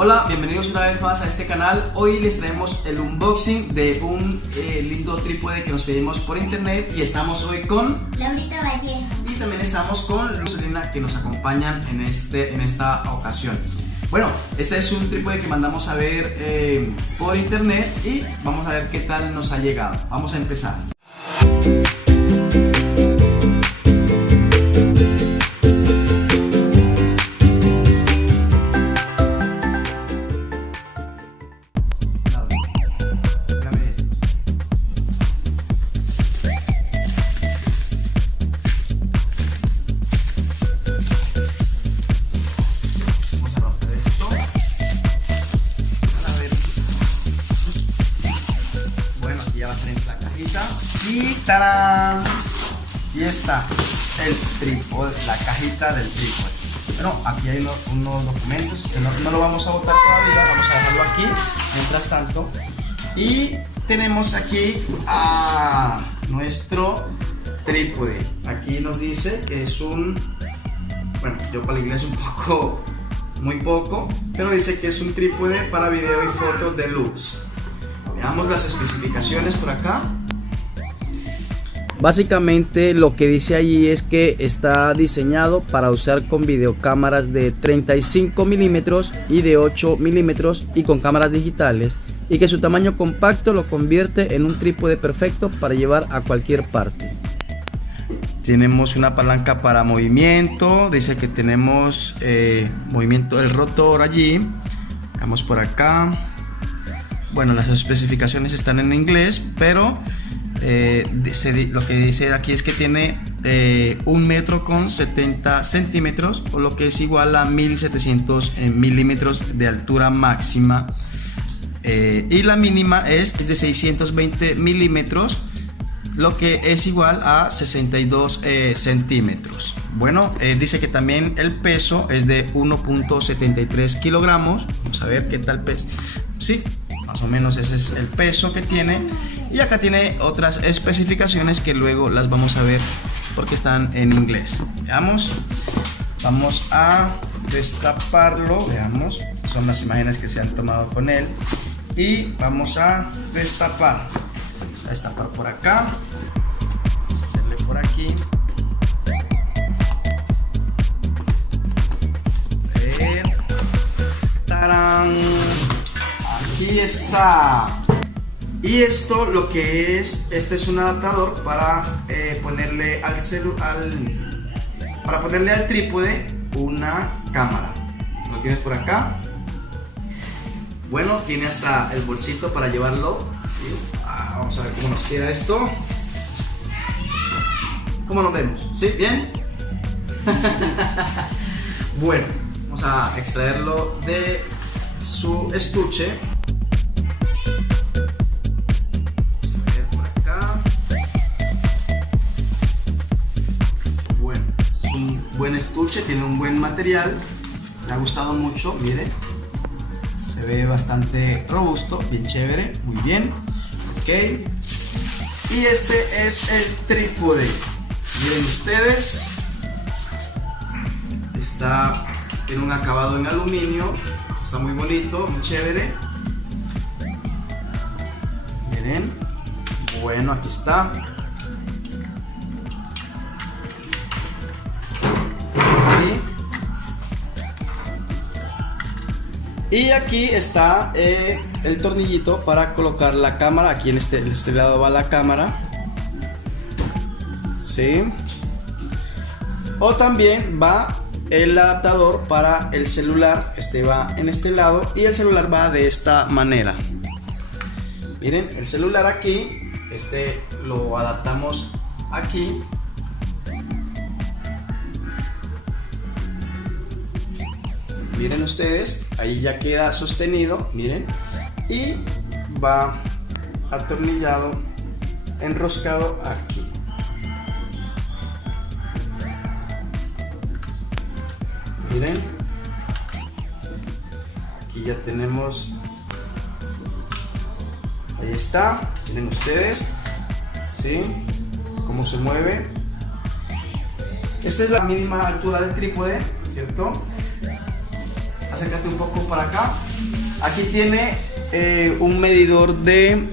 Hola, bienvenidos una vez más a este canal. Hoy les traemos el unboxing de un lindo trípode que nos pedimos por internet y estamos hoy con Laurita Vallejo y también estamos con Luzolina, que nos acompañan en esta ocasión. Bueno, este es un trípode que mandamos a ver por internet y vamos a ver qué tal nos ha llegado. Vamos a empezar. Y ¡tarán! Y está el trípode, la cajita del trípode. Bueno, aquí hay unos documentos, no lo vamos a botar todavía, vamos a dejarlo aquí mientras tanto. Y tenemos aquí a nuestro trípode. Aquí nos dice que es bueno, yo para el inglés muy poco, pero dice que es un trípode para video y foto deluxe. Veamos las especificaciones por acá. Básicamente lo que dice allí es que está diseñado para usar con videocámaras de 35 milímetros y de 8 milímetros y con cámaras digitales, y que su tamaño compacto lo convierte en un trípode perfecto para llevar a cualquier parte. Tenemos una palanca para movimiento, dice que tenemos movimiento del rotor allí. Vamos por acá. Bueno, las especificaciones están en inglés, pero lo que dice aquí es que tiene 1 metro con 70 centímetros, o lo que es igual a 1700 milímetros de altura máxima, y la mínima es de 620 milímetros, lo que es igual a 62 centímetros. Bueno, dice que también el peso es de 1.73 kilogramos. Vamos a ver qué tal pesa. Sí, más o menos ese es el peso que tiene. Y acá tiene otras especificaciones que luego las vamos a ver porque están en inglés. Veamos. Vamos a destaparlo. Veamos. Son las imágenes que se han tomado con él. Y vamos a destapar. A destapar por acá. Vamos a hacerle por aquí. A ver. ¡Tarán! Aquí está. Y esto lo que es, este es un adaptador para ponerle para ponerle al trípode una cámara. Lo tienes por acá. Bueno, tiene hasta el bolsito para llevarlo. ¿Sí? Vamos a ver cómo nos queda esto. ¿Cómo nos vemos? ¿Sí? ¿Bien? Bueno, vamos a extraerlo de su estuche. Buen estuche, tiene un buen material, me ha gustado mucho, mire, se ve bastante robusto, bien chévere, muy bien, ok. Y este es el trípode, miren ustedes, está en un acabado en aluminio, está muy bonito, muy chévere, miren, bueno, aquí está. Y aquí está el tornillito para colocar la cámara. Aquí en este lado va la cámara. ¿Sí? O también va el adaptador para el celular. Este va en este lado y el celular va de esta manera. Miren, el celular aquí, lo adaptamos aquí. Miren ustedes, ahí ya queda sostenido, miren, y va atornillado, enroscado aquí. Miren, aquí ya tenemos, ahí está, miren ustedes, ¿sí? Cómo se mueve. Esta es la mínima altura del trípode, ¿cierto? acércate un poco para acá. Aquí tiene un medidor de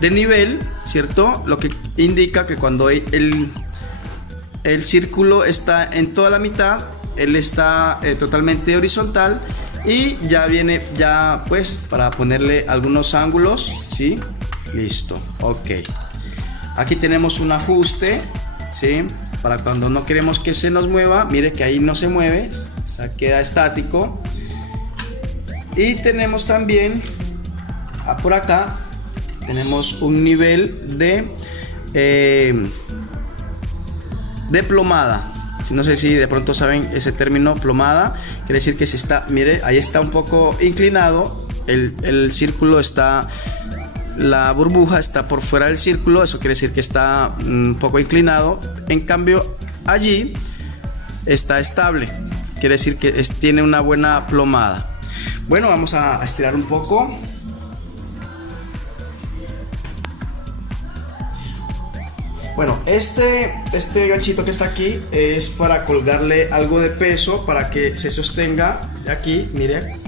nivel, ¿cierto? Lo que indica que cuando el círculo está en toda la mitad, él está totalmente horizontal, y ya viene pues para ponerle algunos ángulos, ¿sí? Listo, ok. Aquí tenemos un ajuste, ¿sí? Para cuando no queremos que se nos mueva, mire que ahí no se mueve, queda estático. Y tenemos también por acá tenemos un nivel de plomada. No sé si de pronto saben ese término, plomada. Quiere decir que si está, mire, ahí está un poco inclinado, el círculo está, la burbuja está por fuera del círculo, eso quiere decir que está un poco inclinado. En cambio allí está estable, quiere decir que tiene una buena plomada. Bueno, vamos a estirar un poco. Bueno, este ganchito que está aquí es para colgarle algo de peso para que se sostenga de aquí. Mire,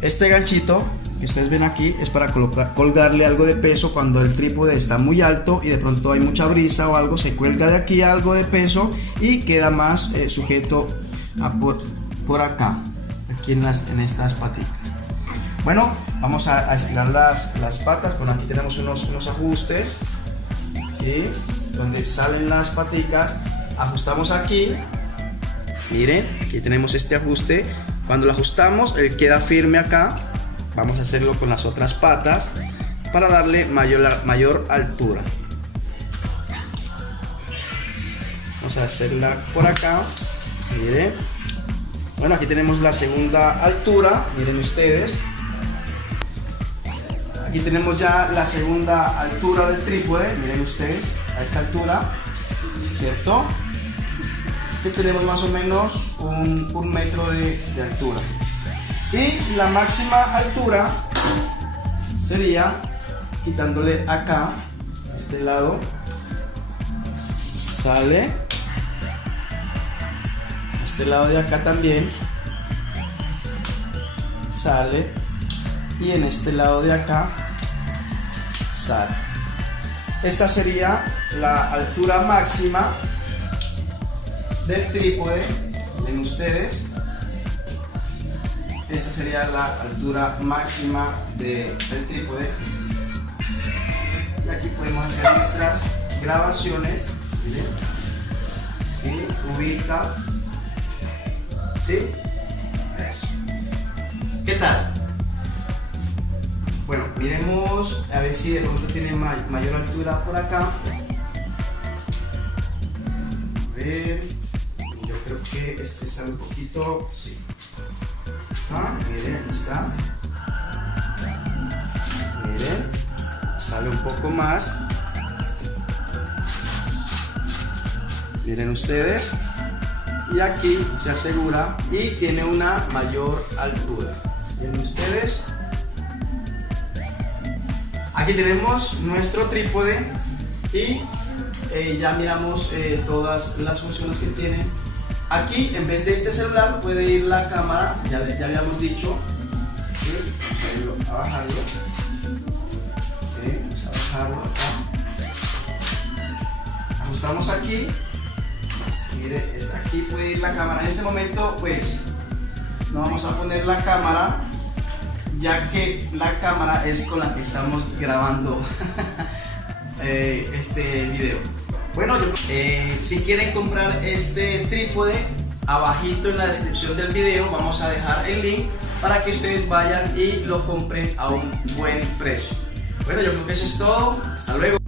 este ganchito que ustedes ven aquí es para colgarle algo de peso cuando el trípode está muy alto y de pronto hay mucha brisa o algo, se cuelga de aquí algo de peso y queda más sujeto por acá, aquí en estas patitas. Bueno, vamos a estirar las patas. Bueno, aquí tenemos unos ajustes, ¿sí? Donde salen las paticas, ajustamos aquí. Miren, aquí tenemos este ajuste. Cuando lo ajustamos, él queda firme acá. Vamos a hacerlo con las otras patas para darle mayor altura. Vamos a hacerla por acá. Miren. Bueno, aquí tenemos la segunda altura. Miren ustedes. Aquí tenemos ya la segunda altura del trípode. Miren ustedes, a esta altura, ¿cierto? Aquí tenemos más o menos un metro de altura. Y la máxima altura sería quitándole acá, este lado, sale, este lado de acá también, sale, y en este lado de acá, sale. Esta sería la altura máxima del trípode. Miren ustedes, esta sería la altura máxima del trípode. Y aquí podemos hacer nuestras grabaciones. Miren, ¿sí? Ubica, ¿sí? Eso. ¿Qué tal? Bueno, miremos a ver si de pronto tiene mayor altura por acá. A ver, yo creo que este sale un poquito, sí. Miren, ahí está. Miren, sale un poco más. Miren ustedes. Y aquí se asegura y tiene una mayor altura. Miren ustedes. Aquí tenemos nuestro trípode y ya miramos todas las funciones que tiene. Aquí, en vez de este celular, puede ir la cámara, ya habíamos dicho. ¿Sí? Vamos a bajarlo. ¿Sí? Vamos a bajarlo acá. Ajustamos aquí. Mire, aquí puede ir la cámara. En este momento, pues, no vamos a poner la cámara, ya que la cámara es con la que estamos grabando este video. Bueno, si quieren comprar este trípode, abajito en la descripción del video vamos a dejar el link para que ustedes vayan y lo compren a un buen precio. Bueno, yo creo que eso es todo. Hasta luego.